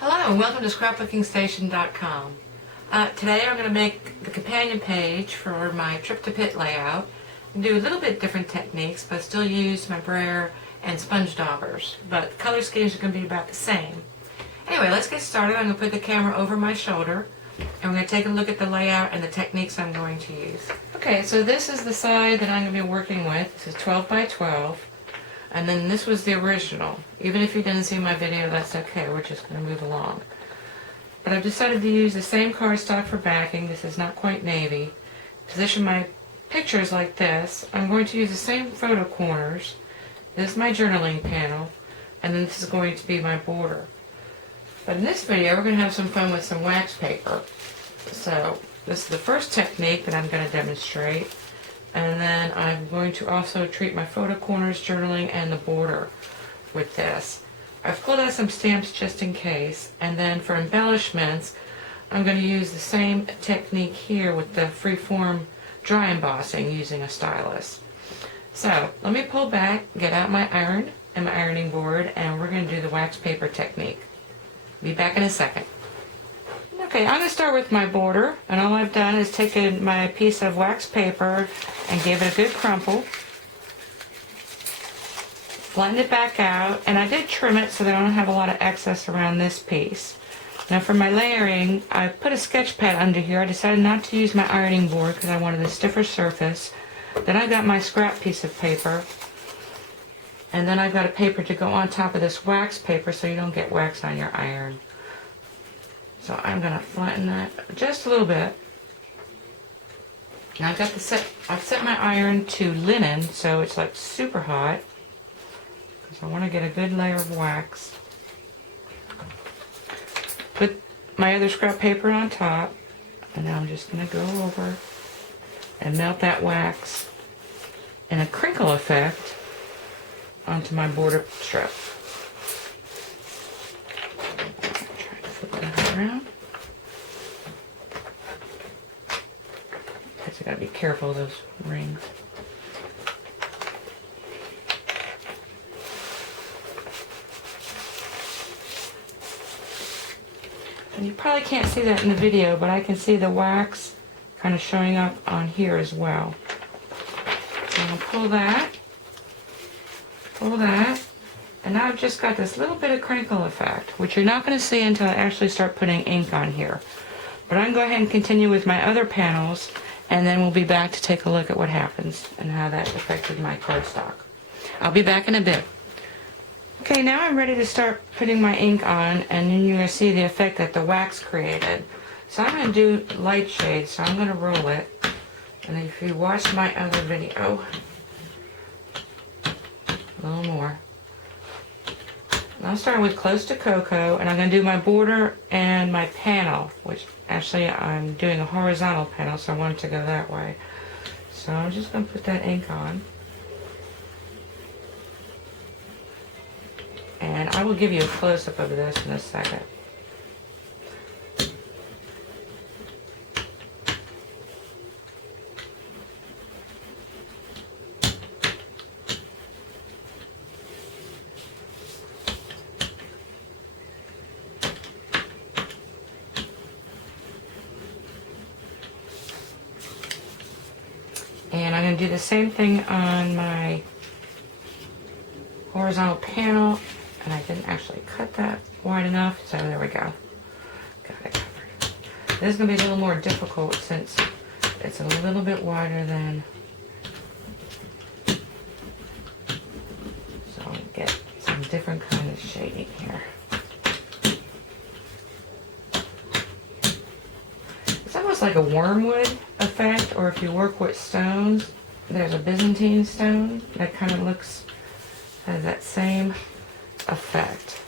Hello and welcome to scrapbookingstation.com. Today I'm going to make the companion page for my trip to Pitt layout and do a little bit different techniques, but still use my brayer and sponge daubers. But the color schemes are going to be about the same. Anyway, let's get started. I'm going to put the camera over my shoulder and we're going to take a look at the layout and the techniques I'm going to use. Okay, so this is the side that I'm going to be working with. This is 12 by 12. And then this was the original. Even if you didn't see my video, that's okay. We're just going to move along. But I've decided to use the same cardstock for backing. This is not quite navy. Position my pictures like this. I'm going to use the same photo corners. This is my journaling panel. And then this is going to be my border. But in this video, we're going to have some fun with some wax paper. So this is the first technique that I'm going to demonstrate. And then I'm going to also treat my photo corners, journaling, and the border with this. I've pulled out some stamps just in case. And then for embellishments, I'm going to use the same technique here with the freeform dry embossing using a stylus. So let me pull back, get out my iron and my ironing board, and we're going to do the wax paper technique. Be back in a second. Okay, I'm going to start with my border, and all I've done is taken my piece of wax paper and gave it a good crumple, flattened it back out, and I did trim it so that I don't have a lot of excess around this piece. Now for my layering, I put a sketch pad under here. I decided not to use my ironing board because I wanted a stiffer surface. Then I got my scrap piece of paper, and then I've got a paper to go on top of this wax paper so you don't get wax on your iron. So I'm going to flatten that just a little bit. Now I've set my iron to linen, so it's like super hot, because I want to get a good layer of wax. Put my other scrap paper on top, and now I'm just going to go over and melt that wax in a crinkle effect onto my border strip. Around. Guess I gotta be careful of those rings. And you probably can't see that in the video, but I can see the wax kind of showing up on here as well. So I'm gonna pull that. And now I've just got this little bit of crinkle effect, which you're not going to see until I actually start putting ink on here. But I'm going to go ahead and continue with my other panels, and then we'll be back to take a look at what happens and how that affected my cardstock. I'll be back in a bit. Okay, now I'm ready to start putting my ink on, and then you're going to see the effect that the wax created. So I'm going to do light shades, so I'm going to roll it. And if you watch my other video, a little more. I'm starting with close to cocoa, and I'm going to do my border and my panel, which actually I'm doing a horizontal panel, so I want it to go that way. So I'm just going to put that ink on. And I will give you a close-up of this in a second. And I'm going to do the same thing on my horizontal panel, and I didn't actually cut that wide enough, so there we go. Got it covered. This is going to be a little more difficult since it's a little bit wider than, so I'll get some different kind of shading here. It's almost like a wormwood effect, or if you work with stones, there's a Byzantine stone that kind of has that same effect.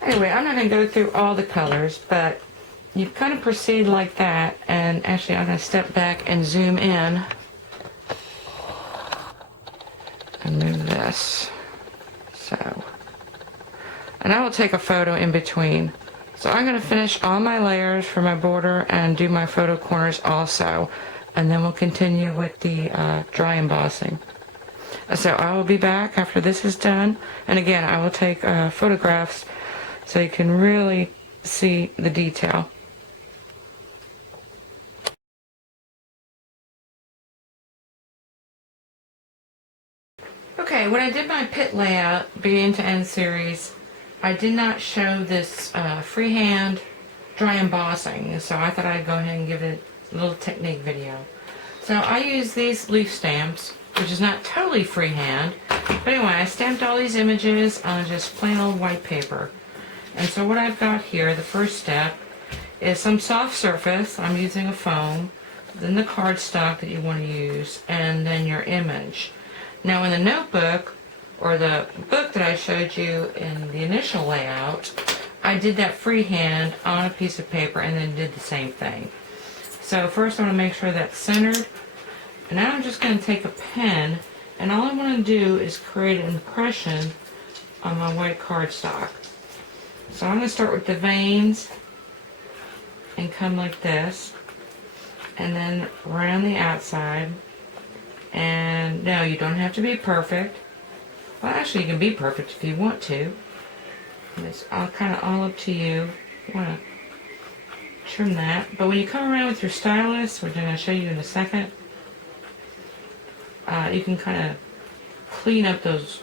Anyway, I'm not going to go through all the colors, but you kind of proceed like that, and actually I'm going to step back and zoom in and move this. So, and I will take a photo in between. So I'm going to finish all my layers for my border and do my photo corners also. And then we'll continue with the dry embossing. So I will be back after this is done. And again, I will take photographs so you can really see the detail. Okay, when I did my Pitt layout, beginning to end series, I did not show this freehand dry embossing, so I thought I'd go ahead and give it a little technique video. So I use these leaf stamps, which is not totally freehand, but anyway, I stamped all these images on just plain old white paper. And so what I've got here, the first step, is some soft surface. I'm using a foam, then the cardstock that you want to use, and then your image. Now in the notebook, or the book that I showed you in the initial layout, I did that freehand on a piece of paper and then did the same thing. So first I want to make sure that's centered, and now I'm just going to take a pen, and all I want to do is create an impression on my white cardstock. So I'm going to start with the veins and come like this, and then around the outside. And no, you don't have to be perfect. Well, actually, you can be perfect if you want to. It's all kind of all up to you. You want to trim that. But when you come around with your stylus, which I'm going to show you in a second, you can kind of clean up those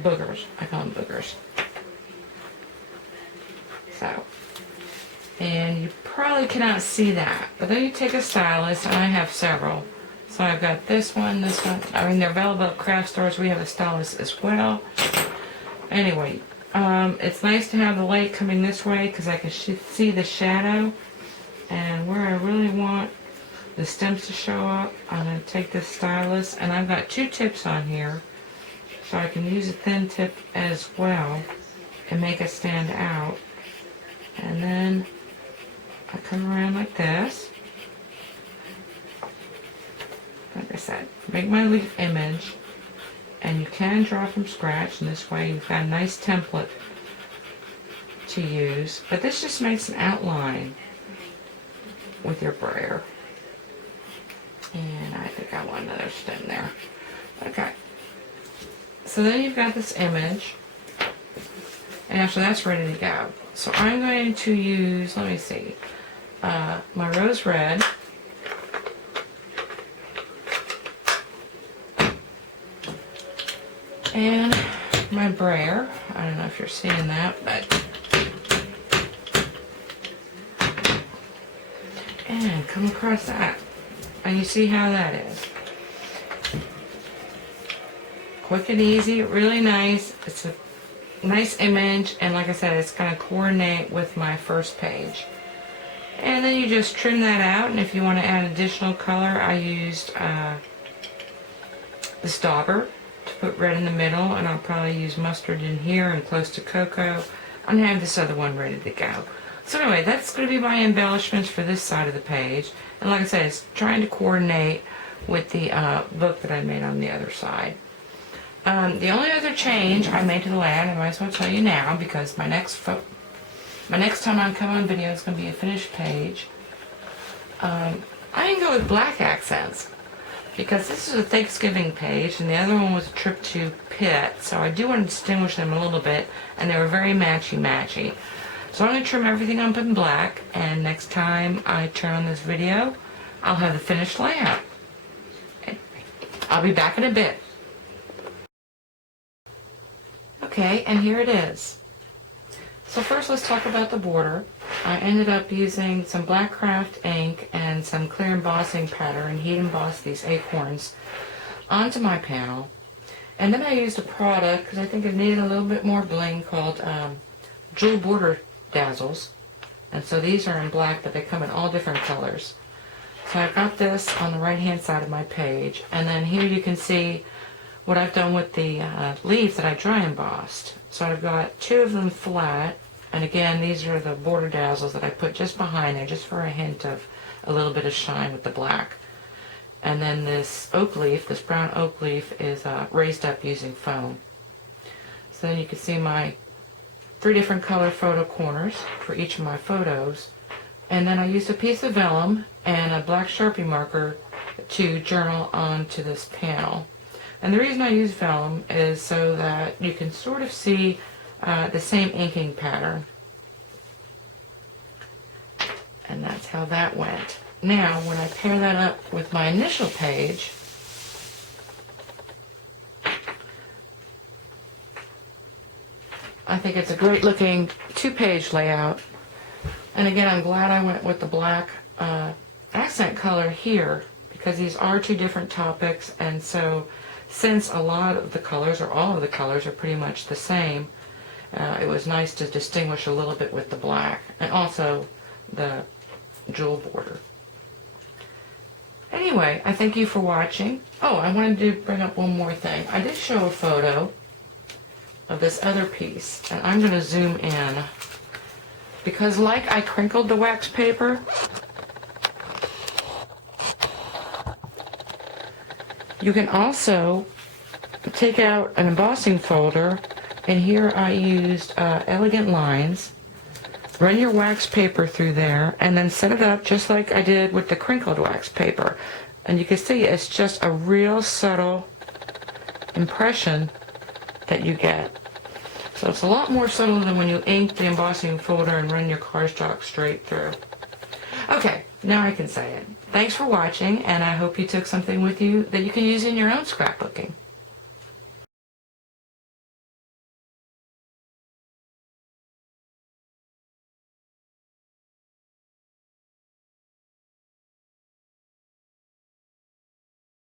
boogers. I call them boogers. So, and you probably cannot see that. But then you take a stylus, and I have several. So I've got this one, this one. I mean, they're available at craft stores. We have a stylus as well. Anyway, it's nice to have the light coming this way because I can see the shadow. And where I really want the stems to show up, I'm going to take this stylus. And I've got two tips on here. So I can use a thin tip as well and make it stand out. And then I come around like this. Like I said, make my leaf image, and you can draw from scratch, and this way you've got a nice template to use. But this just makes an outline with your brayer. And I think I want another stem there. Okay. So then you've got this image, and after that's ready to go. So I'm going to use, let me see, my rose red. And my brayer. I don't know if you're seeing that, but. And come across that. And you see how that is. Quick and easy, really nice. It's a nice image, and like I said, it's going to coordinate with my first page. And then you just trim that out, and if you want to add additional color, I used the stopper to put red in the middle, and I'll probably use mustard in here and close to cocoa. I'm going to have this other one ready to go. So anyway, that's going to be my embellishments for this side of the page. And like I said, it's trying to coordinate with the book that I made on the other side. The only other change I made to the layout, I might as well tell you now, because my next time I come on video is going to be a finished page. I can go with black accents, because this is a Thanksgiving page, and the other one was a trip to Pitt, so I do want to distinguish them a little bit, and they were very matchy-matchy. So I'm going to trim everything up in black, and next time I turn on this video, I'll have the finished layout. I'll be back in a bit. Okay, and here it is. So first let's talk about the border. I ended up using some black craft ink and some clear embossing powder, and heat embossed these acorns onto my panel. And then I used a product, because I think it needed a little bit more bling, called Jewel Border Dazzles. And so these are in black, but they come in all different colors. So I've got this on the right hand side of my page, and then here you can see what I've done with the leaf that I dry embossed. So I've got two of them flat, and again these are the border dazzles that I put just behind there, just for a hint of a little bit of shine with the black. And then this oak leaf, this brown oak leaf, is raised up using foam. So then you can see my 3 different color photo corners for each of my photos. And then I used a piece of vellum and a black Sharpie marker to journal onto this panel. And the reason I use vellum is so that you can sort of see the same inking pattern And that's how that went. Now, when I pair that up with my initial page, I think it's a great looking 2-page layout. And again, I'm glad I went with the black accent color here, because these are 2 different topics, and so since a lot of the colors, or all of the colors, are pretty much the same, it was nice to distinguish a little bit with the black, and also the jewel border. Anyway, I thank you for watching. Oh, I wanted to bring up one more thing. I did show a photo of this other piece, and I'm going to zoom in, because like I crinkled the wax paper, you can also take out an embossing folder, and here I used Elegant Lines. Run your wax paper through there, and then set it up just like I did with the crinkled wax paper. And you can see it's just a real subtle impression that you get. So it's a lot more subtle than when you ink the embossing folder and run your cardstock straight through. Okay, now I can say it. Thanks for watching, and I hope you took something with you that you can use in your own scrapbooking.